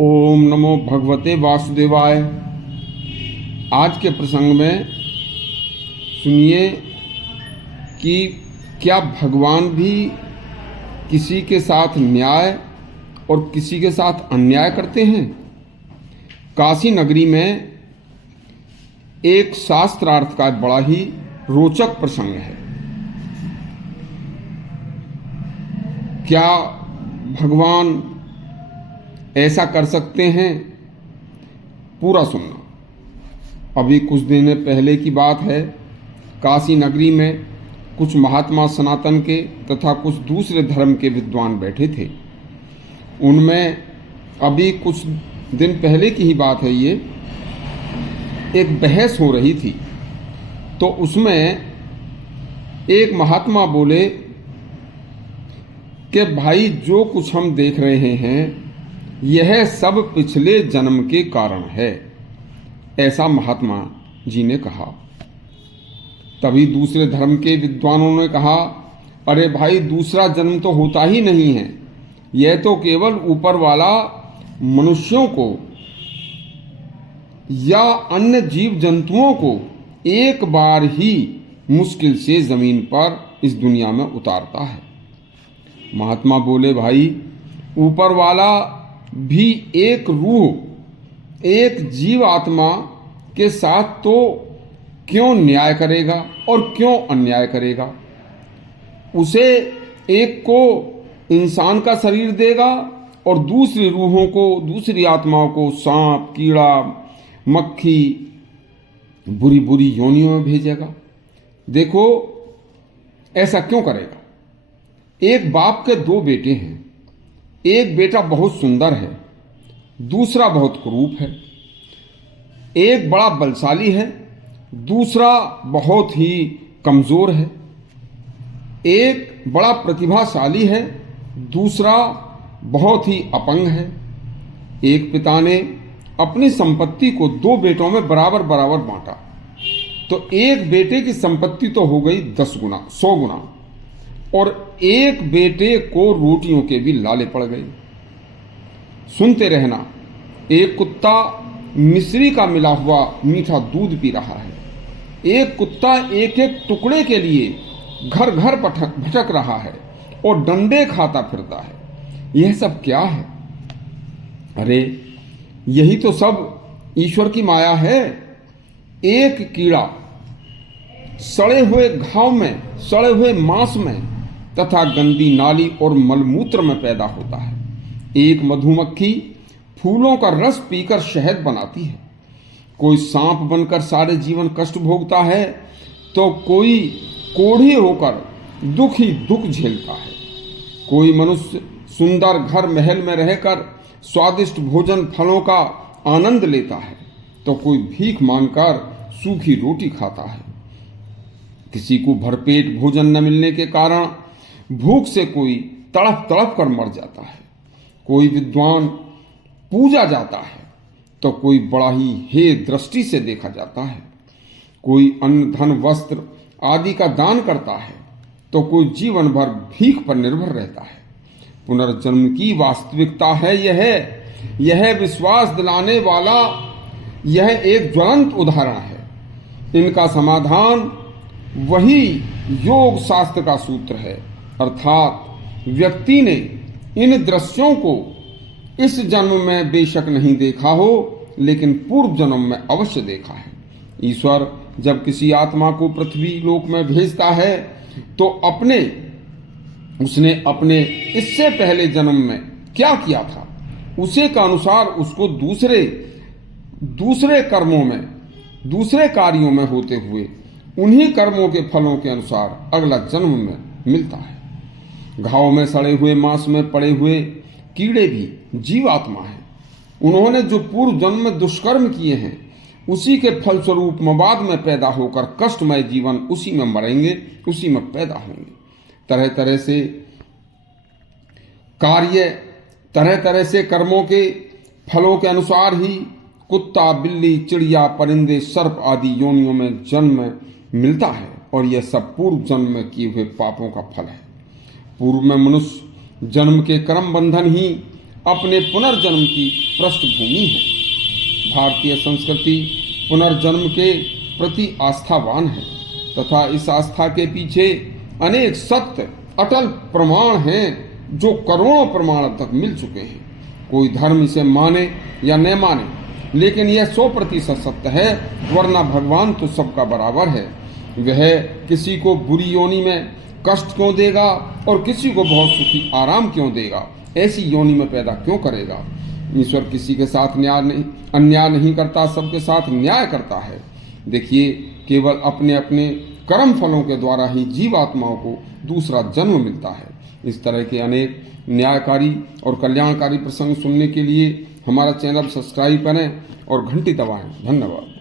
ओम नमो भगवते वासुदेवाय। आज के प्रसंग में सुनिए कि क्या भगवान भी किसी के साथ न्याय और किसी के साथ अन्याय करते हैं। काशी नगरी में एक शास्त्रार्थ का बड़ा ही रोचक प्रसंग है। क्या भगवान ऐसा कर सकते हैं? पूरा सुनना। अभी कुछ दिन पहले की बात है। काशी नगरी में कुछ महात्मा सनातन के तथा कुछ दूसरे धर्म के विद्वान बैठे थे। उनमें अभी कुछ दिन पहले की ही बात है, ये एक बहस हो रही थी। तो उसमें एक महात्मा बोले कि भाई, जो कुछ हम देख रहे हैं यह सब पिछले जन्म के कारण है, ऐसा महात्मा जी ने कहा। तभी दूसरे धर्म के विद्वानों ने कहा, अरे भाई, दूसरा जन्म तो होता ही नहीं है। यह तो केवल ऊपर वाला मनुष्यों को या अन्य जीव जंतुओं को एक बार ही मुश्किल से जमीन पर इस दुनिया में उतारता है। महात्मा बोले, भाई, ऊपर वाला भी एक रूह, एक जीव आत्मा के साथ तो क्यों न्याय करेगा और क्यों अन्याय करेगा। उसे एक को इंसान का शरीर देगा और दूसरी रूहों को, दूसरी आत्माओं को सांप, कीड़ा, मक्खी, बुरी बुरी योनियों में भेजेगा। देखो, ऐसा क्यों करेगा। एक बाप के दो बेटे हैं। एक बेटा बहुत सुंदर है, दूसरा बहुत कुरूप है। एक बड़ा बलशाली है, दूसरा बहुत ही कमजोर है। एक बड़ा प्रतिभाशाली है, दूसरा बहुत ही अपंग है। एक पिता ने अपनी संपत्ति को दो बेटों में बराबर बराबर बांटा, तो एक बेटे की संपत्ति तो हो गई 10 गुना, 100 गुना, और एक बेटे को रोटियों के भी लाले पड़ गए। सुनते रहना। एक कुत्ता मिश्री का मिला हुआ मीठा दूध पी रहा है। एक कुत्ता एक एक टुकड़े के लिए घर घर भटक रहा है और डंडे खाता फिरता है। यह सब क्या है? अरे, यही तो सब ईश्वर की माया है। एक कीड़ा सड़े हुए घाव में, सड़े हुए मांस में तथा गंदी नाली और मलमूत्र में पैदा होता है। एक मधुमक्खी फूलों का रस पीकर शहद बनाती है। कोई सांप बनकर सारे जीवन कष्ट भोगता है, तो कोई कोढ़ी होकर दुख ही दुख झेलता है। कोई मनुष्य सुंदर घर महल में रहकर स्वादिष्ट भोजन फलों का आनंद लेता है, तो कोई भीख मांगकर सूखी रोटी खाता है। किसी को भरपेट भोजन न मिलने के कारण भूख से कोई तड़प तड़प कर मर जाता है। कोई विद्वान पूजा जाता है, तो कोई बड़ा ही हे दृष्टि से देखा जाता है। कोई अन्न, धन, वस्त्र आदि का दान करता है, तो कोई जीवन भर भीख पर निर्भर रहता है। पुनर्जन्म की वास्तविकता है यह विश्वास दिलाने वाला यह एक ज्वलंत उदाहरण है। इनका समाधान वही योग शास्त्र का सूत्र है, अर्थात व्यक्ति ने इन दृश्यों को इस जन्म में बेशक नहीं देखा हो, लेकिन पूर्व जन्म में अवश्य देखा है। ईश्वर जब किसी आत्मा को पृथ्वी लोक में भेजता है, तो उसने अपने इससे पहले जन्म में क्या किया था, उसे का अनुसार उसको दूसरे कर्मों में, दूसरे कार्यों में होते हुए उन्हीं कर्मों के फलों के अनुसार अगला जन्म में मिलता है। घाव में सड़े हुए मांस में पड़े हुए कीड़े भी जीवात्मा है। उन्होंने जो पूर्व जन्म में दुष्कर्म किए हैं, उसी के फलस्वरूप मवाद में पैदा होकर कष्टमय जीवन उसी में मरेंगे, उसी में पैदा होंगे। तरह तरह से कर्मों के फलों के अनुसार ही कुत्ता, बिल्ली, चिड़िया, परिंदे, सर्प आदि योनियों में जन्म मिलता है, और यह सब पूर्व जन्म में किए हुए पापों का फल है। पूर्व में मनुष्य जन्म के कर्म बंधन ही अपने पुनर्जन्म की पृष्ठभूमि है। भारतीय संस्कृति पुनर्जन्म के प्रति आस्थावान है तथा इस आस्था के पीछे अनेक सत्य अटल प्रमाण हैं जो करोड़ों प्रमाण अब तक मिल चुके हैं। कोई धर्म इसे माने या न माने, लेकिन यह 100% सत्य है, वरना भगवान तो सबका बराबर है। वह किसी को बुरी योनि में कष्ट क्यों देगा और किसी को बहुत सुखी आराम क्यों देगा? ऐसी योनि में पैदा क्यों करेगा? ईश्वर किसी के साथ अन्याय नहीं करता, सबके साथ न्याय करता है। देखिए, केवल अपने अपने कर्म फलों के द्वारा ही जीवात्माओं को दूसरा जन्म मिलता है। इस तरह के अनेक न्यायकारी और कल्याणकारी प्रसंग सुनने के लिए हमारा चैनल सब्सक्राइब करें और घंटी दबाएं। धन्यवाद।